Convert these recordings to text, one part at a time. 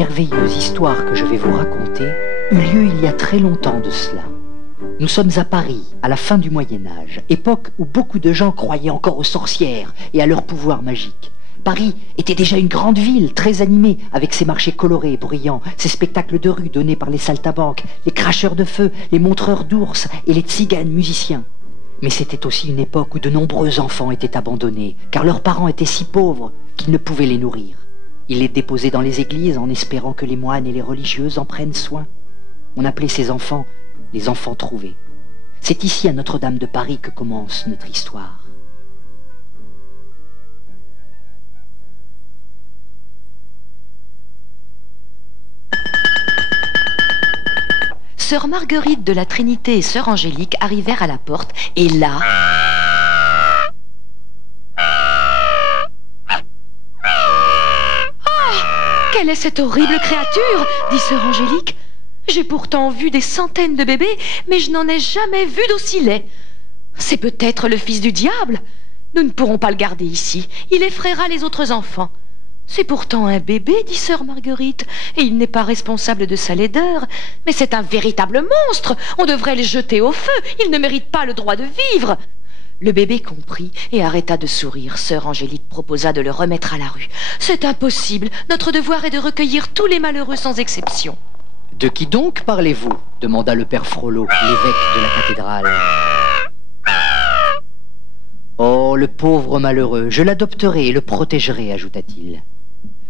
merveilleuse histoire que je vais vous raconter eut lieu il y a très longtemps de cela. Nous sommes à Paris, à la fin du Moyen-Âge, époque où beaucoup de gens croyaient encore aux sorcières et à leur pouvoir magique. Paris était déjà une grande ville, très animée, avec ses marchés colorés et bruyants, ses spectacles de rue donnés par les saltimbanques, les cracheurs de feu, les montreurs d'ours et les tziganes musiciens. Mais c'était aussi une époque où de nombreux enfants étaient abandonnés, car leurs parents étaient si pauvres qu'ils ne pouvaient les nourrir. Ils les déposaient dans les églises en espérant que les moines et les religieuses en prennent soin. On appelait ces enfants les enfants trouvés. C'est ici à Notre-Dame de Paris que commence notre histoire. Sœur Marguerite de la Trinité et Sœur Angélique arrivèrent à la porte, et là... Oh, quelle est cette horrible créature, dit Sœur Angélique. J'ai pourtant vu des centaines de bébés, mais je n'en ai jamais vu d'aussi laid. C'est peut-être le fils du diable. Nous ne pourrons pas le garder ici. Il effraiera les autres enfants. C'est pourtant un bébé, dit Sœur Marguerite, et il n'est pas responsable de sa laideur. Mais c'est un véritable monstre. On devrait le jeter au feu. Il ne mérite pas le droit de vivre. Le bébé comprit et arrêta de sourire. Sœur Angélique proposa de le remettre à la rue. C'est impossible. Notre devoir est de recueillir tous les malheureux sans exception. « De qui donc parlez-vous » demanda le père Frollo, l'évêque de la cathédrale. « Oh, le pauvre malheureux, je l'adopterai et le protégerai, ajouta-t-il.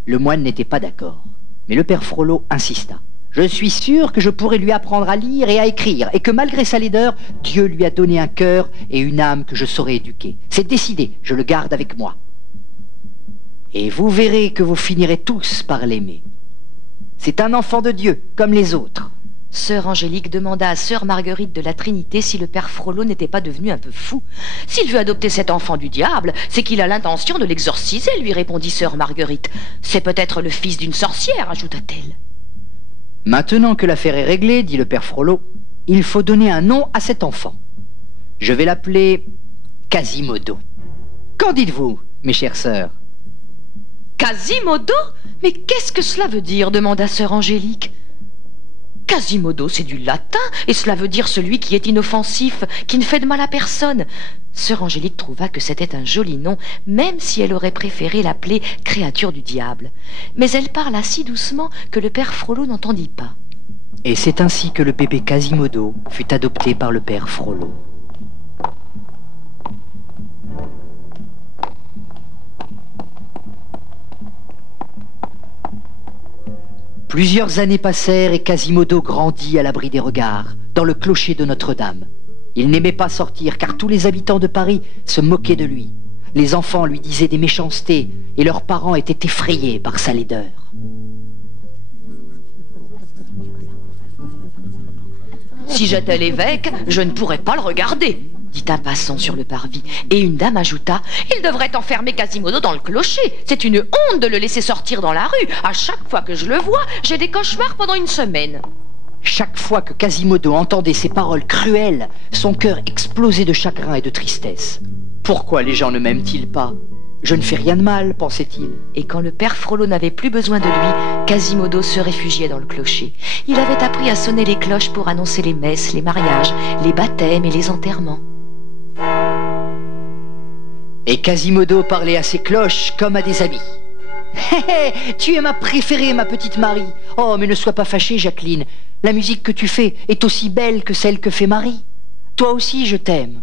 Le moine n'était pas d'accord, mais le père Frollo insista. « Je suis sûr que je pourrai lui apprendre à lire et à écrire, et que malgré sa laideur, Dieu lui a donné un cœur et une âme que je saurai éduquer. C'est décidé, je le garde avec moi. Et vous verrez que vous finirez tous par l'aimer. C'est un enfant de Dieu, comme les autres. » Sœur Angélique demanda à Sœur Marguerite de la Trinité si le père Frollo n'était pas devenu un peu fou. « S'il veut adopter cet enfant du diable, c'est qu'il a l'intention de l'exorciser, lui répondit Sœur Marguerite. C'est peut-être le fils d'une sorcière, ajouta-t-elle. « Maintenant que l'affaire est réglée, dit le père Frollo, il faut donner un nom à cet enfant. Je vais l'appeler Quasimodo. Qu'en dites-vous, mes chères sœurs ? » Quasimodo ? Mais qu'est-ce que cela veut dire demanda Sœur Angélique. Quasimodo, c'est du latin, et cela veut dire celui qui est inoffensif, qui ne fait de mal à personne. Sœur Angélique trouva que c'était un joli nom, même si elle aurait préféré l'appeler créature du diable. Mais elle parla si doucement que le père Frollo n'entendit pas. Et c'est ainsi que le bébé Quasimodo fut adopté par le père Frollo. Plusieurs années passèrent et Quasimodo grandit à l'abri des regards, dans le clocher de Notre-Dame. Il n'aimait pas sortir, car tous les habitants de Paris se moquaient de lui. Les enfants lui disaient des méchancetés, et leurs parents étaient effrayés par sa laideur. Si j'étais l'évêque, je ne pourrais pas le regarder, dit un passant sur le parvis. Et une dame ajouta, il devrait enfermer Quasimodo dans le clocher. C'est une honte de le laisser sortir dans la rue. À chaque fois que je le vois, j'ai des cauchemars pendant une semaine. Chaque fois que Quasimodo entendait ces paroles cruelles, son cœur explosait de chagrin et de tristesse. Pourquoi les gens ne m'aiment-ils pas ? Je ne fais rien de mal, pensait-il. Et quand le père Frollo n'avait plus besoin de lui, Quasimodo se réfugiait dans le clocher. Il avait appris à sonner les cloches pour annoncer les messes, les mariages, les baptêmes et les enterrements. Et Quasimodo parlait à ses cloches comme à des amis. « Hé hé, tu es ma préférée, ma petite Marie. Oh, mais ne sois pas fâchée, Jacqueline. La musique que tu fais est aussi belle que celle que fait Marie. Toi aussi, je t'aime.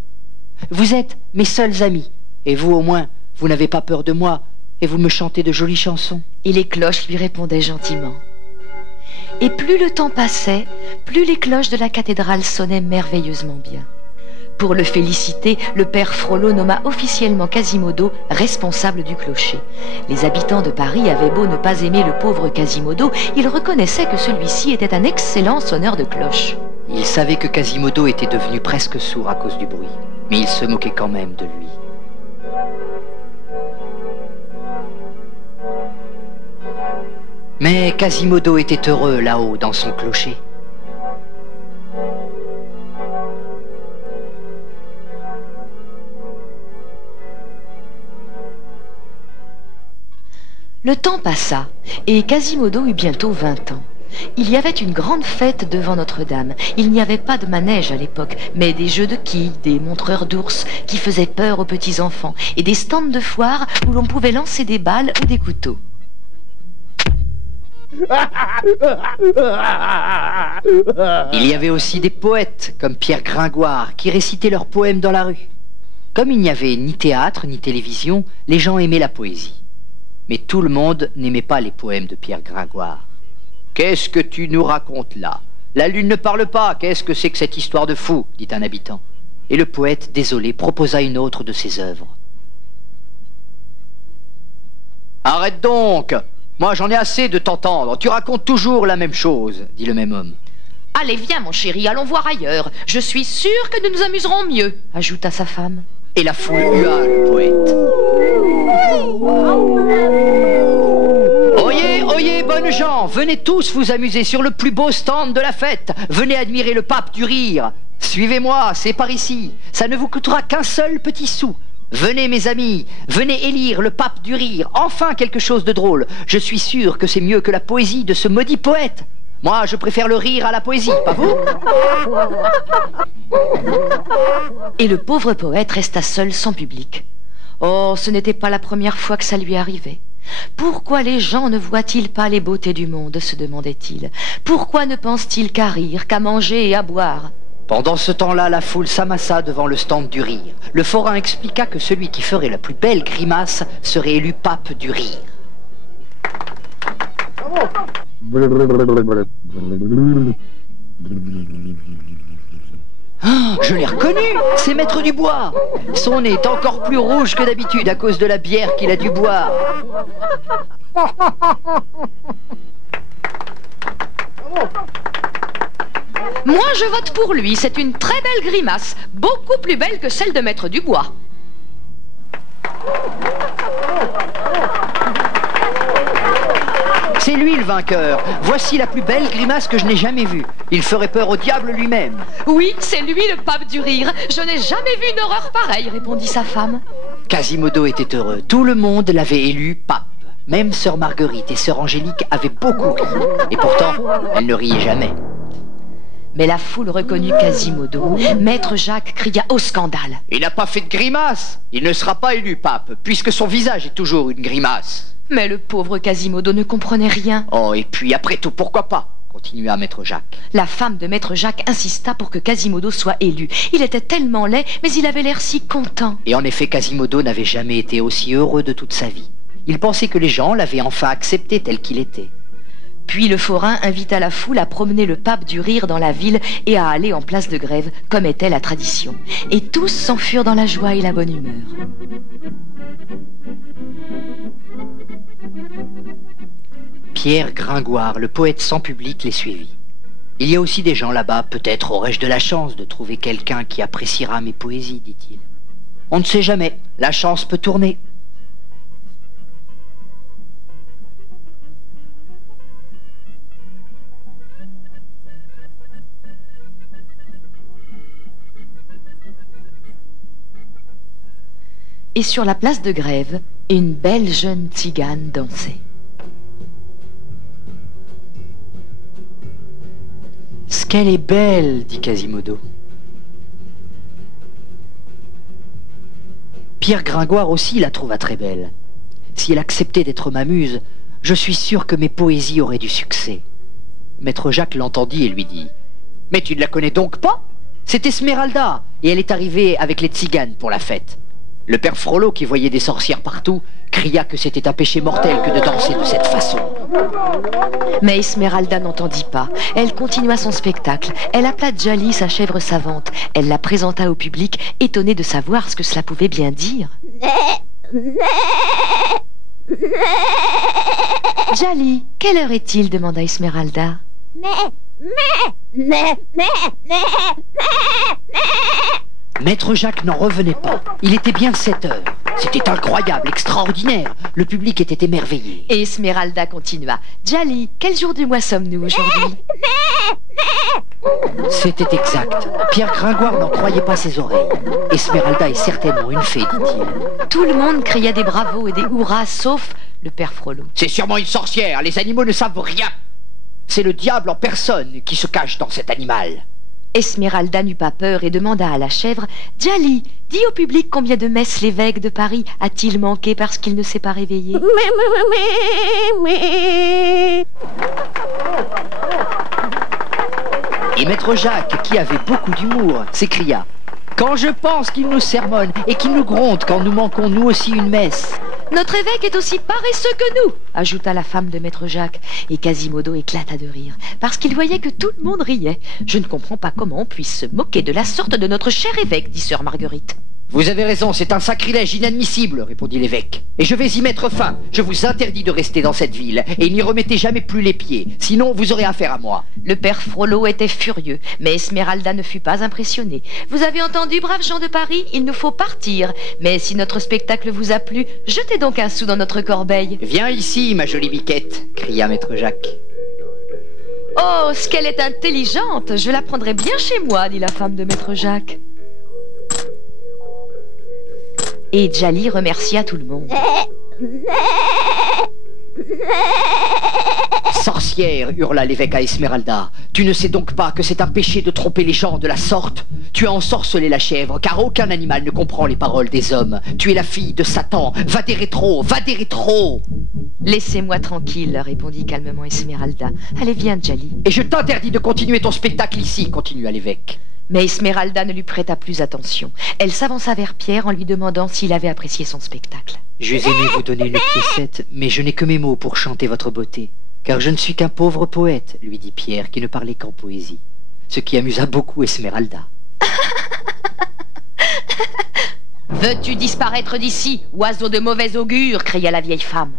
Vous êtes mes seuls amis. Et vous, au moins, vous n'avez pas peur de moi et vous me chantez de jolies chansons. » Et les cloches lui répondaient gentiment. Et plus le temps passait, plus les cloches de la cathédrale sonnaient merveilleusement bien. Pour le féliciter, le père Frollo nomma officiellement Quasimodo responsable du clocher. Les habitants de Paris avaient beau ne pas aimer le pauvre Quasimodo, ils reconnaissaient que celui-ci était un excellent sonneur de cloches. Ils savaient que Quasimodo était devenu presque sourd à cause du bruit, mais ils se moquaient quand même de lui. Mais Quasimodo était heureux là-haut dans son clocher. Le temps passa, et Quasimodo eut bientôt 20 ans. Il y avait une grande fête devant Notre-Dame. Il n'y avait pas de manège à l'époque, mais des jeux de quilles, des montreurs d'ours qui faisaient peur aux petits enfants, et des stands de foire où l'on pouvait lancer des balles ou des couteaux. Il y avait aussi des poètes, comme Pierre Gringoire, qui récitaient leurs poèmes dans la rue. Comme il n'y avait ni théâtre ni télévision, les gens aimaient la poésie. Mais tout le monde n'aimait pas les poèmes de Pierre Gringoire. « Qu'est-ce que tu nous racontes là? La lune ne parle pas, qu'est-ce que c'est que cette histoire de fou ?» dit un habitant. Et le poète, désolé, proposa une autre de ses œuvres. « Arrête donc! Moi j'en ai assez de t'entendre, tu racontes toujours la même chose, dit le même homme. Allez, viens mon chéri, allons voir ailleurs. Je suis sûre que nous nous amuserons mieux, ajouta sa femme. Et la foule hua le poète. Oyez, oyez, bonnes gens, venez tous vous amuser sur le plus beau stand de la fête. Venez admirer le pape du rire. Suivez-moi, c'est par ici. Ça ne vous coûtera qu'un seul petit sou. Venez mes amis, venez élire le pape du rire, enfin quelque chose de drôle. Je suis sûr que c'est mieux que la poésie de ce maudit poète. Moi, je préfère le rire à la poésie, pas vous? Et le pauvre poète resta seul sans public. Oh, ce n'était pas la première fois que ça lui arrivait. Pourquoi les gens ne voient-ils pas les beautés du monde, se demandait-il. Pourquoi ne pensent-ils qu'à rire, qu'à manger et à boire? Pendant ce temps-là, la foule s'amassa devant le stand du rire. Le forain expliqua que celui qui ferait la plus belle grimace serait élu pape du rire. Ah, je l'ai reconnu, c'est Maître Dubois. Son nez est encore plus rouge que d'habitude à cause de la bière qu'il a dû boire. Moi, je vote pour lui. C'est une très belle grimace, beaucoup plus belle que celle de Maître Dubois. C'est lui le vainqueur. Voici la plus belle grimace que je n'ai jamais vue. Il ferait peur au diable lui-même. Oui, c'est lui le pape du rire. Je n'ai jamais vu une horreur pareille, répondit sa femme. Quasimodo était heureux. Tout le monde l'avait élu pape. Même sœur Marguerite et sœur Angélique avaient beaucoup ri. Et pourtant, elles ne riaient jamais. Mais la foule reconnut Quasimodo. Maître Jacques cria au scandale. Il n'a pas fait de grimace. Il ne sera pas élu pape, puisque son visage est toujours une grimace. Mais le pauvre Quasimodo ne comprenait rien. Oh, et puis après tout, pourquoi pas? Continua Maître Jacques. La femme de Maître Jacques insista pour que Quasimodo soit élu. Il était tellement laid, mais il avait l'air si content. Et en effet, Quasimodo n'avait jamais été aussi heureux de toute sa vie. Il pensait que les gens l'avaient enfin accepté tel qu'il était. Puis le forain invita la foule à promener le pape du rire dans la ville et à aller en place de grève, comme était la tradition. Et tous s'en furent dans la joie et la bonne humeur. Pierre Gringoire, le poète sans public, les suivit. Il y a aussi des gens là-bas, peut-être aurais-je de la chance de trouver quelqu'un qui appréciera mes poésies, dit-il. On ne sait jamais, la chance peut tourner. Et sur la place de grève, une belle jeune tzigane dansait. « Ce qu'elle est belle, dit Quasimodo. Pierre Gringoire aussi la trouva très belle. Si elle acceptait d'être ma muse, je suis sûr que mes poésies auraient du succès. Maître Jacques l'entendit et lui dit « Mais tu ne la connais donc pas? C'est Esmeralda, et elle est arrivée avec les tziganes pour la fête. » Le père Frollo, qui voyait des sorcières partout, cria que c'était un péché mortel que de danser de cette façon. Mais Esmeralda n'entendit pas. Elle continua son spectacle. Elle appela Djali, sa chèvre savante. Elle la présenta au public, étonnée de savoir ce que cela pouvait bien dire. Djali, quelle heure est-il? Demanda Esmeralda. Maître Jacques n'en revenait pas. Il était bien 7 heures. C'était incroyable, extraordinaire. Le public était émerveillé. Et Esmeralda continua. Djali, quel jour du mois sommes-nous aujourd'hui? C'était exact. Pierre Gringoire n'en croyait pas ses oreilles. Esmeralda est certainement une fée, dit-il. Tout le monde cria des bravos et des hurrahs, sauf le père Frollo. C'est sûrement une sorcière, les animaux ne savent rien. C'est le diable en personne qui se cache dans cet animal. Esmeralda n'eut pas peur et demanda à la chèvre: « Djali, dis au public combien de messes l'évêque de Paris a-t-il manqué parce qu'il ne s'est pas réveillé ?» Et maître Jacques, qui avait beaucoup d'humour, s'écria: « Quand je pense qu'il nous sermonne et qu'il nous gronde quand nous manquons nous aussi une messe. » « Notre évêque est aussi paresseux que nous !» ajouta la femme de maître Jacques. Et Quasimodo éclata de rire, parce qu'il voyait que tout le monde riait. « Je ne comprends pas comment on puisse se moquer de la sorte de notre cher évêque, dit sœur Marguerite. » « Vous avez raison, c'est un sacrilège inadmissible, répondit l'évêque. Et je vais y mettre fin. Je vous interdis de rester dans cette ville, et n'y remettez jamais plus les pieds, sinon vous aurez affaire à moi. » Le père Frollo était furieux, mais Esmeralda ne fut pas impressionnée. « Vous avez entendu, braves gens de Paris, il nous faut partir. Mais si notre spectacle vous a plu, jetez donc un sou dans notre corbeille. »« Viens ici, ma jolie biquette, cria maître Jacques. »« Oh, ce qu'elle est intelligente! Je la prendrai bien chez moi, dit la femme de maître Jacques. » Et Djali remercia tout le monde. « Sorcière !» hurla l'évêque à Esmeralda. « Tu ne sais donc pas que c'est un péché de tromper les gens de la sorte? Tu as ensorcelé la chèvre, car aucun animal ne comprend les paroles des hommes. Tu es la fille de Satan. Va des rétros, va des rétros !»« Laissez-moi tranquille, répondit calmement Esmeralda. Allez, viens, Djali. »« Et je t'interdis de continuer ton spectacle ici, continua l'évêque. » Mais Esmeralda ne lui prêta plus attention. Elle s'avança vers Pierre en lui demandant s'il avait apprécié son spectacle. « J'eus aimé vous donner une piécette, mais je n'ai que mes mots pour chanter votre beauté. Car je ne suis qu'un pauvre poète, lui dit Pierre, qui ne parlait qu'en poésie. Ce qui amusa beaucoup Esmeralda. « Veux-tu disparaître d'ici, oiseau de mauvais augure » cria la vieille femme.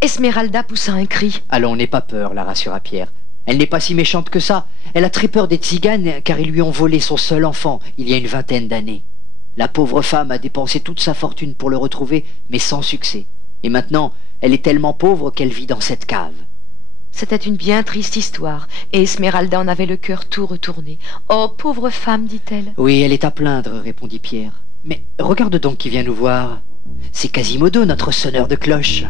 Esmeralda poussa un cri. « Allons, n'aie pas peur, la rassura Pierre. Elle n'est pas si méchante que ça. Elle a très peur des tziganes, car ils lui ont volé son seul enfant, il y a une 20aine d'années. La pauvre femme a dépensé toute sa fortune pour le retrouver, mais sans succès. Et maintenant, elle est tellement pauvre qu'elle vit dans cette cave. » C'était une bien triste histoire, et Esmeralda en avait le cœur tout retourné. « Oh, pauvre femme, dit-elle. »« Oui, elle est à plaindre, répondit Pierre. Mais regarde donc qui vient nous voir. C'est Quasimodo, notre sonneur de cloche. »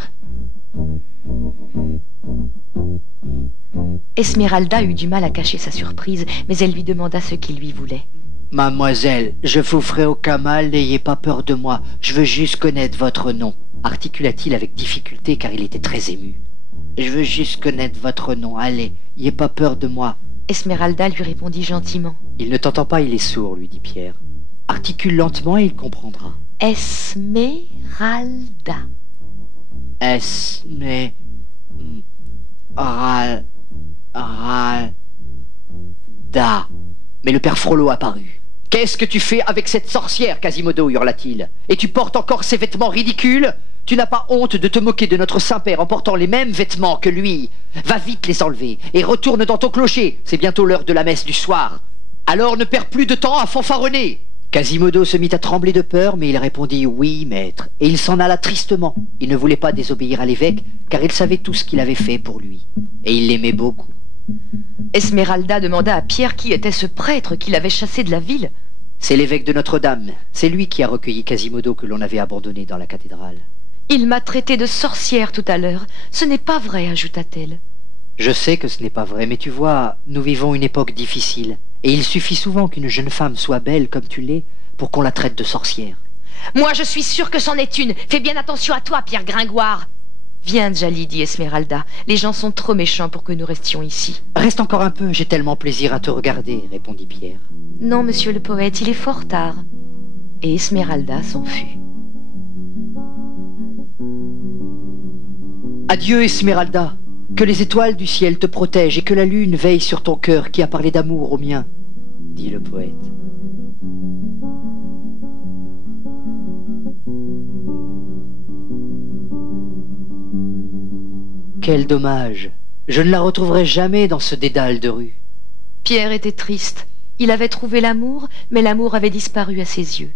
Esmeralda eut du mal à cacher sa surprise, mais elle lui demanda ce qu'il lui voulait. « Mademoiselle, je vous ferai aucun mal, n'ayez pas peur de moi. Je veux juste connaître votre nom. » articula-t-il avec difficulté, car il était très ému. « Je veux juste connaître votre nom. Allez, n'ayez pas peur de moi. » Esmeralda lui répondit gentiment. « Il ne t'entend pas, il est sourd, lui dit Pierre. Articule lentement et il comprendra. »« Esmeralda. Esmeralda. Mais le père Frollo apparut. « Qu'est-ce que tu fais avec cette sorcière, Quasimodo » hurla-t-il. « Et tu portes encore ces vêtements ridicules? Tu n'as pas honte de te moquer de notre Saint-Père en portant les mêmes vêtements que lui? Va vite les enlever et retourne dans ton clocher. C'est bientôt l'heure de la messe du soir. Alors ne perds plus de temps à fanfaronner. » Quasimodo se mit à trembler de peur, mais il répondit « Oui, maître », et il s'en alla tristement. Il ne voulait pas désobéir à l'évêque, car il savait tout ce qu'il avait fait pour lui. Et il l'aimait beaucoup. Esmeralda demanda à Pierre qui était ce prêtre qui l'avait chassé de la ville. « C'est l'évêque de Notre-Dame. C'est lui qui a recueilli Quasimodo que l'on avait abandonné dans la cathédrale. »« Il m'a traité de sorcière tout à l'heure. Ce n'est pas vrai, ajouta-t-elle. »« Je sais que ce n'est pas vrai, mais tu vois, nous vivons une époque difficile. Et il suffit souvent qu'une jeune femme soit belle comme tu l'es pour qu'on la traite de sorcière. »« Moi, je suis sûre que c'en est une. Fais bien attention à toi, Pierre Gringoire. »« Viens, Djali, dit Esmeralda. Les gens sont trop méchants pour que nous restions ici. »« Reste encore un peu, j'ai tellement plaisir à te regarder, répondit Pierre. »« Non, monsieur le poète, il est fort tard. » Et Esmeralda s'en fut. « Adieu, Esmeralda. Que les étoiles du ciel te protègent et que la lune veille sur ton cœur qui a parlé d'amour au mien, dit le poète. Quel dommage! Je ne la retrouverai jamais dans ce dédale de rue. Pierre était triste. Il avait trouvé l'amour, mais l'amour avait disparu à ses yeux.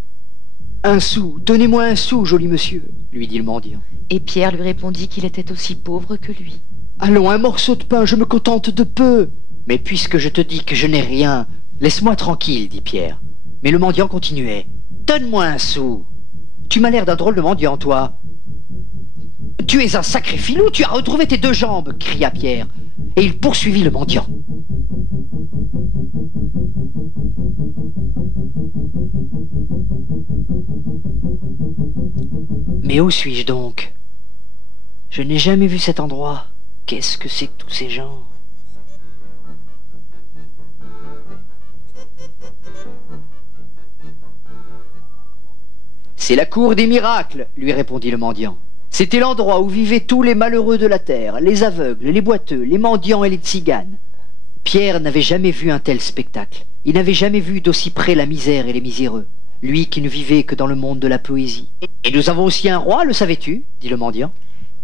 Un sou, donnez-moi un sou, joli monsieur, lui dit le mendiant. Et Pierre lui répondit qu'il était aussi pauvre que lui. Allons, un morceau de pain, je me contente de peu. Mais puisque je te dis que je n'ai rien, laisse-moi tranquille, dit Pierre. Mais le mendiant continuait. Donne-moi un sou. Tu m'as l'air d'un drôle de mendiant, toi. Tu es un sacré filou, tu as retrouvé tes 2 jambes, cria Pierre. Et il poursuivit le mendiant. Mais où suis-je donc? Je n'ai jamais vu cet endroit. Qu'est-ce que c'est que tous ces gens? C'est la cour des miracles, lui répondit le mendiant. C'était l'endroit où vivaient tous les malheureux de la terre, les aveugles, les boiteux, les mendiants et les tziganes. Pierre n'avait jamais vu un tel spectacle. Il n'avait jamais vu d'aussi près la misère et les miséreux, lui qui ne vivait que dans le monde de la poésie. « Et nous avons aussi un roi, le savais-tu » dit le mendiant.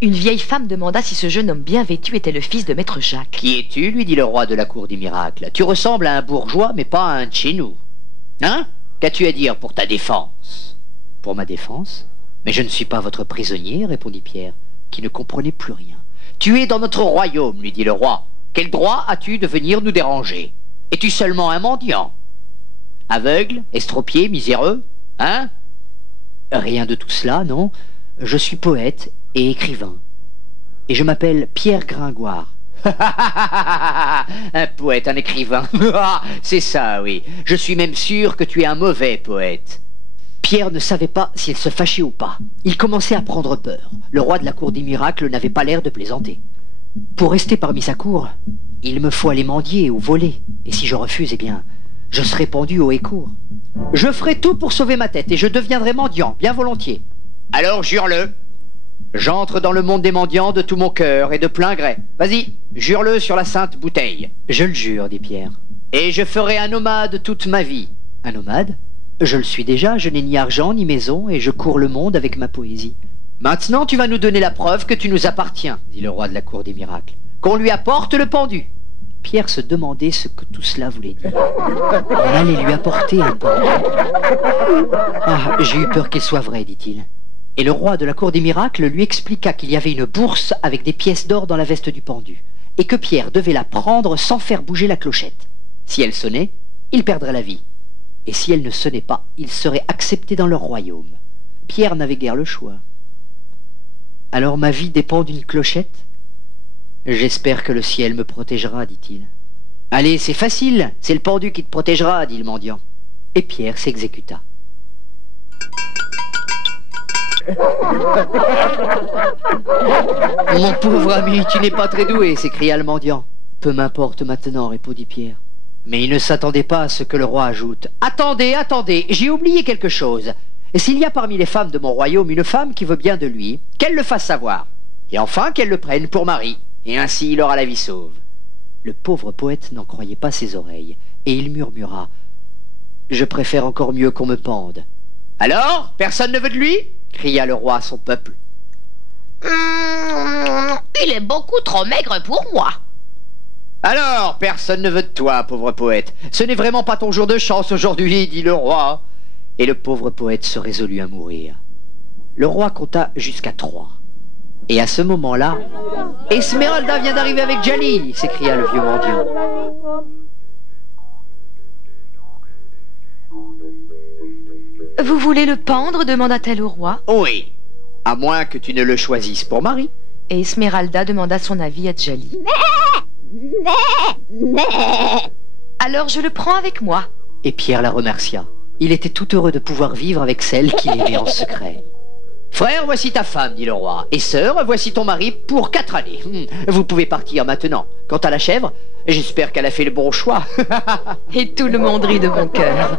Une vieille femme demanda si ce jeune homme bien vêtu était le fils de maître Jacques. « Qui es-tu » lui dit le roi de la cour des miracles. « Tu ressembles à un bourgeois, mais pas à un de chez nous. Hein? Qu'as-tu à dire pour ta défense ?»« Pour ma défense ? Mais je ne suis pas votre prisonnier, répondit Pierre, qui ne comprenait plus rien. Tu es dans notre royaume, lui dit le roi. Quel droit as-tu de venir nous déranger? Es-tu seulement un mendiant? Aveugle, estropié, miséreux, hein? Rien de tout cela, non. Je suis poète et écrivain. Et je m'appelle Pierre Gringoire. Un poète, un écrivain. C'est ça, oui. Je suis même sûr que tu es un mauvais poète. Pierre ne savait pas s'il se fâchait ou pas. Il commençait à prendre peur. Le roi de la cour des miracles n'avait pas l'air de plaisanter. Pour rester parmi sa cour, il me faut aller mendier ou voler. Et si je refuse, eh bien, je serai pendu haut et court. Je ferai tout pour sauver ma tête et je deviendrai mendiant, bien volontiers. Alors jure-le. J'entre dans le monde des mendiants de tout mon cœur et de plein gré. Vas-y, jure-le sur la sainte bouteille. Je le jure, dit Pierre. Et je ferai un nomade toute ma vie. Un nomade ? Je le suis déjà, je n'ai ni argent ni maison et je cours le monde avec ma poésie. Maintenant tu vas nous donner la preuve que tu nous appartiens, dit le roi de la cour des miracles. Qu'on lui apporte le pendu. Pierre se demandait ce que tout cela voulait dire. On allait lui apporter un pendu. Ah, j'ai eu peur qu'il soit vrai, dit-il. Et le roi de la cour des miracles lui expliqua qu'il y avait une bourse avec des pièces d'or dans la veste du pendu, et que Pierre devait la prendre sans faire bouger la clochette. Si elle sonnait, il perdrait la vie. Et si elle ne sonnait pas, il serait accepté dans leur royaume. Pierre n'avait guère le choix. Alors ma vie dépend d'une clochette? J'espère que le ciel me protégera, dit-il. Allez, c'est facile, c'est le pendu qui te protégera, dit le mendiant. Et Pierre s'exécuta. Mon pauvre ami, tu n'es pas très doué, s'écria le mendiant. Peu m'importe maintenant, répondit Pierre. Mais il ne s'attendait pas à ce que le roi ajoute. Attendez, attendez, j'ai oublié quelque chose. Et s'il y a parmi les femmes de mon royaume une femme qui veut bien de lui, qu'elle le fasse savoir. Et enfin qu'elle le prenne pour mari. Et ainsi il aura la vie sauve. Le pauvre poète n'en croyait pas ses oreilles, et il murmura. Je préfère encore mieux qu'on me pende. Alors, personne ne veut de lui? Cria le roi à son peuple. Il est beaucoup trop maigre pour moi. Alors, personne ne veut de toi, pauvre poète. Ce n'est vraiment pas ton jour de chance aujourd'hui, dit le roi. Et le pauvre poète se résolut à mourir. Le roi compta jusqu'à 3. Et à ce moment-là, Esmeralda vient d'arriver avec Djali, s'écria le vieux mendiant. Vous voulez le pendre demanda-t-elle au roi. Oui, à moins que tu ne le choisisses pour mari. Et Esmeralda demanda son avis à Djali. Alors je le prends avec moi. Et Pierre la remercia. Il était tout heureux de pouvoir vivre avec celle qu'il aimait en secret. Frère, voici ta femme, dit le roi. Et sœur, voici ton mari pour 4 années. Vous pouvez partir maintenant. Quant à la chèvre, j'espère qu'elle a fait le bon choix. Et tout le monde rit de bon cœur.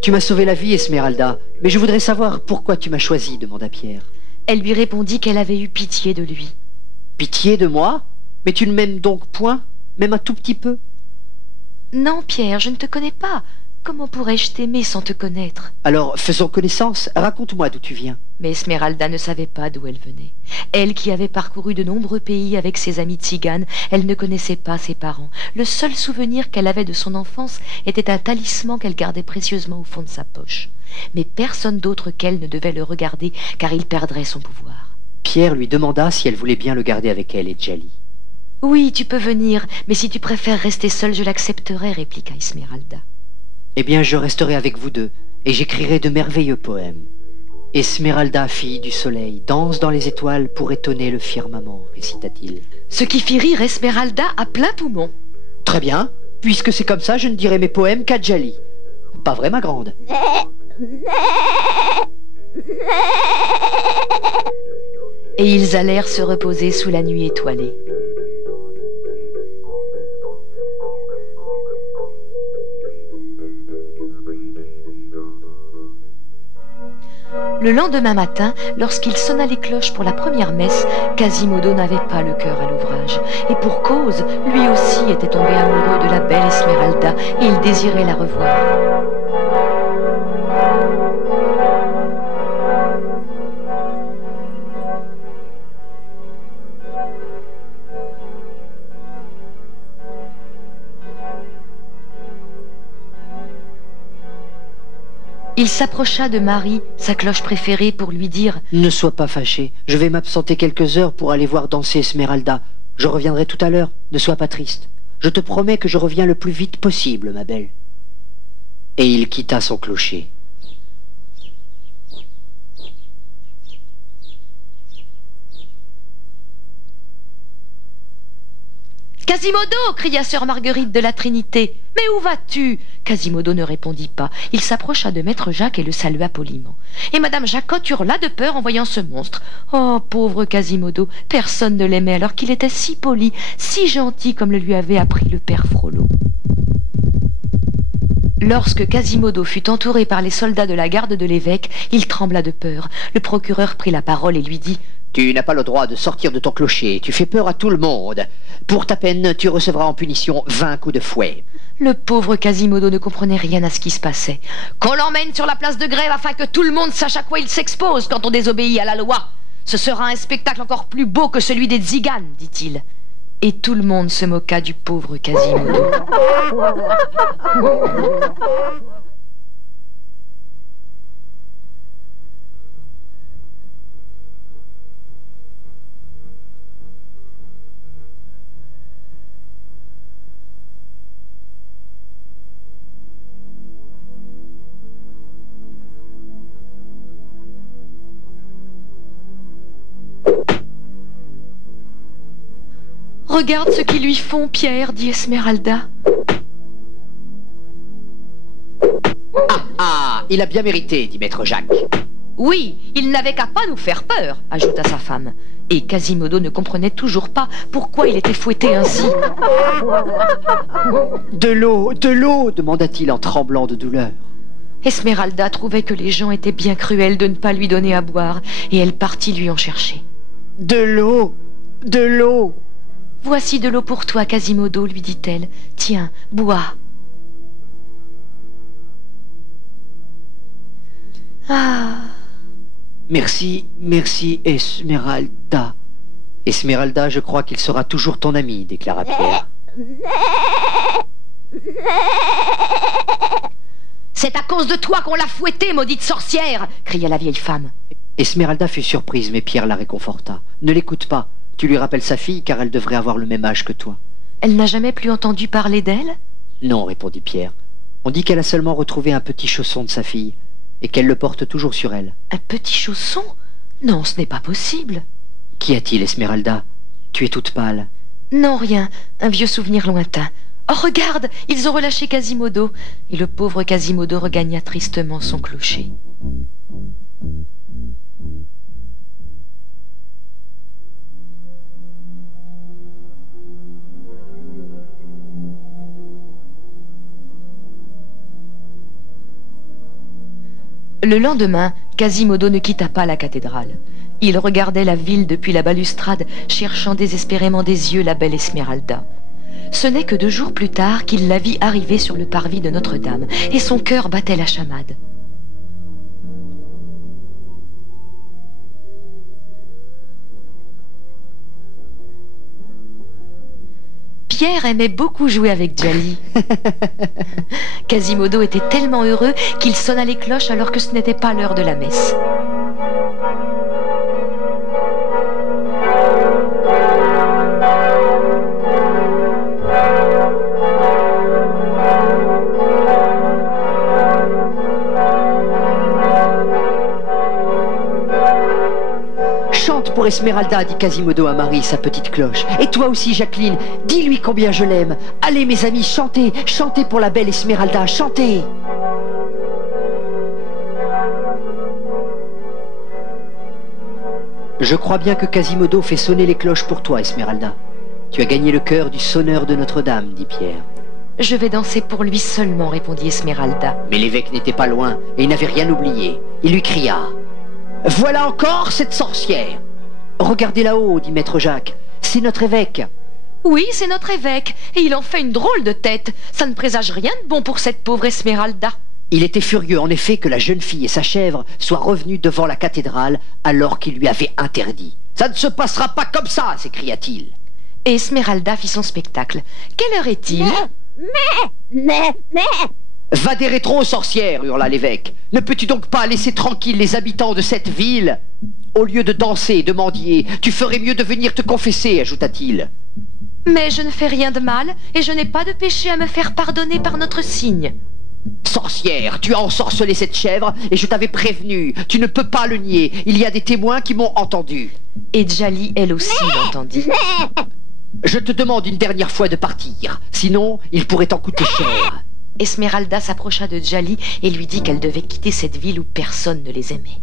Tu m'as sauvé la vie, Esmeralda. Mais je voudrais savoir pourquoi tu m'as choisi, demanda Pierre. Elle lui répondit qu'elle avait eu pitié de lui. Pitié de moi? Mais tu ne m'aimes donc point? Même un tout petit peu? Non, Pierre, je ne te connais pas. Comment pourrais-je t'aimer sans te connaître? Alors, faisons connaissance. Raconte-moi d'où tu viens. Mais Esmeralda ne savait pas d'où elle venait. Elle qui avait parcouru de nombreux pays avec ses amis tziganes, elle ne connaissait pas ses parents. Le seul souvenir qu'elle avait de son enfance était un talisman qu'elle gardait précieusement au fond de sa poche. Mais personne d'autre qu'elle ne devait le regarder, car il perdrait son pouvoir. Pierre lui demanda si elle voulait bien le garder avec elle et Djali. « Oui, tu peux venir, mais si tu préfères rester seule, je l'accepterai, » répliqua Esmeralda. Eh bien, je resterai avec vous deux, et j'écrirai de merveilleux poèmes. Esmeralda, fille du soleil, danse dans les étoiles pour étonner le firmament, récita-t-il. Ce qui fit rire Esmeralda à plein poumon. Très bien, puisque c'est comme ça, je ne dirai mes poèmes qu'à Djali. Pas vrai, ma grande? Et ils allèrent se reposer sous la nuit étoilée. Le lendemain matin, lorsqu'il sonna les cloches pour la première messe, Quasimodo n'avait pas le cœur à l'ouvrage. Et pour cause, lui aussi était tombé amoureux de la belle Esmeralda et il désirait la revoir. Il s'approcha de Marie, sa cloche préférée, pour lui dire « Ne sois pas fâché, je vais m'absenter quelques heures pour aller voir danser Esmeralda. Je reviendrai tout à l'heure, ne sois pas triste. Je te promets que je reviens le plus vite possible, ma belle. » Et il quitta son clocher. « Quasimodo !» cria sœur Marguerite de la Trinité. « Mais où vas-tu » Quasimodo ne répondit pas. Il s'approcha de maître Jacques et le salua poliment. Et madame Jacotte hurla de peur en voyant ce monstre. Oh, pauvre Quasimodo, personne ne l'aimait alors qu'il était si poli, si gentil comme le lui avait appris le père Frollo. Lorsque Quasimodo fut entouré par les soldats de la garde de l'évêque, il trembla de peur. Le procureur prit la parole et lui dit « Tu n'as pas le droit de sortir de ton clocher, tu fais peur à tout le monde. Pour ta peine, tu recevras en punition 20 coups de fouet. » Le pauvre Quasimodo ne comprenait rien à ce qui se passait. « Qu'on l'emmène sur la place de grève afin que tout le monde sache à quoi il s'expose quand on désobéit à la loi. Ce sera un spectacle encore plus beau que celui des tziganes, dit-il. » Et tout le monde se moqua du pauvre Quasimodo. « Regarde ce qu'ils lui font, Pierre, dit Esmeralda. »« Ah, ah, il a bien mérité, dit maître Jacques. »« Oui, il n'avait qu'à pas nous faire peur, ajouta sa femme. Et Quasimodo ne comprenait toujours pas pourquoi il était fouetté ainsi. »« De l'eau, demanda-t-il en tremblant de douleur. Esmeralda trouvait que les gens étaient bien cruels de ne pas lui donner à boire, et elle partit lui en chercher. « De l'eau. » « Voici de l'eau pour toi, Quasimodo, lui dit-elle. Tiens, bois. » Ah. Merci, Esmeralda. Esmeralda, je crois qu'il sera toujours ton ami, déclara Pierre. C'est à cause de toi qu'on l'a fouettée, maudite sorcière, cria la vieille femme. Esmeralda fut surprise, mais Pierre la réconforta. Ne l'écoute pas. Tu lui rappelles sa fille, car elle devrait avoir le même âge que toi. Elle n'a jamais plus entendu parler d'elle? Non, répondit Pierre. On dit qu'elle a seulement retrouvé un petit chausson de sa fille, et qu'elle le porte toujours sur elle. Un petit chausson? Non, ce n'est pas possible. Qu'y a-t-il, Esmeralda? Tu es toute pâle. Non, rien. Un vieux souvenir lointain. Oh, regarde, ils ont relâché Quasimodo. Et le pauvre Quasimodo regagna tristement son clocher. Le lendemain, Quasimodo ne quitta pas la cathédrale. Il regardait la ville depuis la balustrade, cherchant désespérément des yeux la belle Esmeralda. Ce n'est que 2 jours plus tard qu'il la vit arriver sur le parvis de Notre-Dame, et son cœur battait la chamade. Pierre aimait beaucoup jouer avec Djali. Quasimodo était tellement heureux qu'il sonna les cloches alors que ce n'était pas l'heure de la messe. pour Esmeralda, dit Quasimodo à Marie, sa petite cloche. Et toi aussi, Jacqueline, dis-lui combien je l'aime. Allez, mes amis, chantez, chantez pour la belle Esmeralda, chantez. Je crois bien que Quasimodo fait sonner les cloches pour toi, Esmeralda. Tu as gagné le cœur du sonneur de Notre-Dame, dit Pierre. Je vais danser pour lui seulement, répondit Esmeralda. Mais l'évêque n'était pas loin et il n'avait rien oublié. Il lui cria: voilà encore cette sorcière! Regardez là-haut, dit maître Jacques. C'est notre évêque. Oui, c'est notre évêque, et il en fait une drôle de tête. Ça ne présage rien de bon pour cette pauvre Esmeralda. Il était furieux, en effet, que la jeune fille et sa chèvre soient revenues devant la cathédrale alors qu'il lui avait interdit. Ça ne se passera pas comme ça, s'écria-t-il. Et Esmeralda fit son spectacle. Quelle heure est-il? Va des rétros, sorcière, hurla l'évêque. Ne peux-tu donc pas laisser tranquilles les habitants de cette ville? Au lieu de danser et de mendier, tu ferais mieux de venir te confesser, ajouta-t-il. Mais je ne fais rien de mal, et je n'ai pas de péché à me faire pardonner par notre signe. Sorcière, tu as ensorcelé cette chèvre, et je t'avais prévenu. Tu ne peux pas le nier, il y a des témoins qui m'ont entendu. Et Djali, elle aussi, l'entendit. Je te demande une dernière fois de partir, sinon il pourrait t'en coûter cher. Esmeralda s'approcha de Djali et lui dit qu'elle devait quitter cette ville où personne ne les aimait.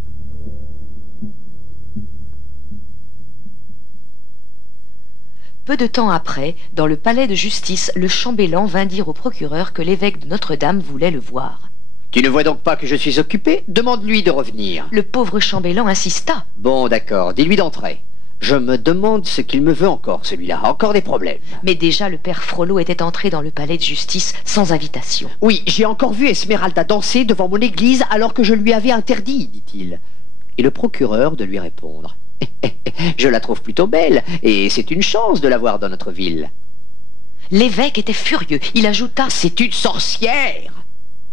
Peu de temps après, dans le palais de justice, le chambellan vint dire au procureur que l'évêque de Notre-Dame voulait le voir. Tu ne vois donc pas que je suis occupé? Demande-lui de revenir. Le pauvre chambellan insista. Bon, d'accord, dis-lui d'entrer. Je me demande ce qu'il me veut encore, celui-là. Encore des problèmes. Mais déjà, le père Frollo était entré dans le palais de justice sans invitation. Oui, j'ai encore vu Esmeralda danser devant mon église alors que je lui avais interdit, dit-il. Et le procureur de lui répondre: je la trouve plutôt belle, et c'est une chance de la voir dans notre ville. L'évêque était furieux. Il ajouta: c'est une sorcière!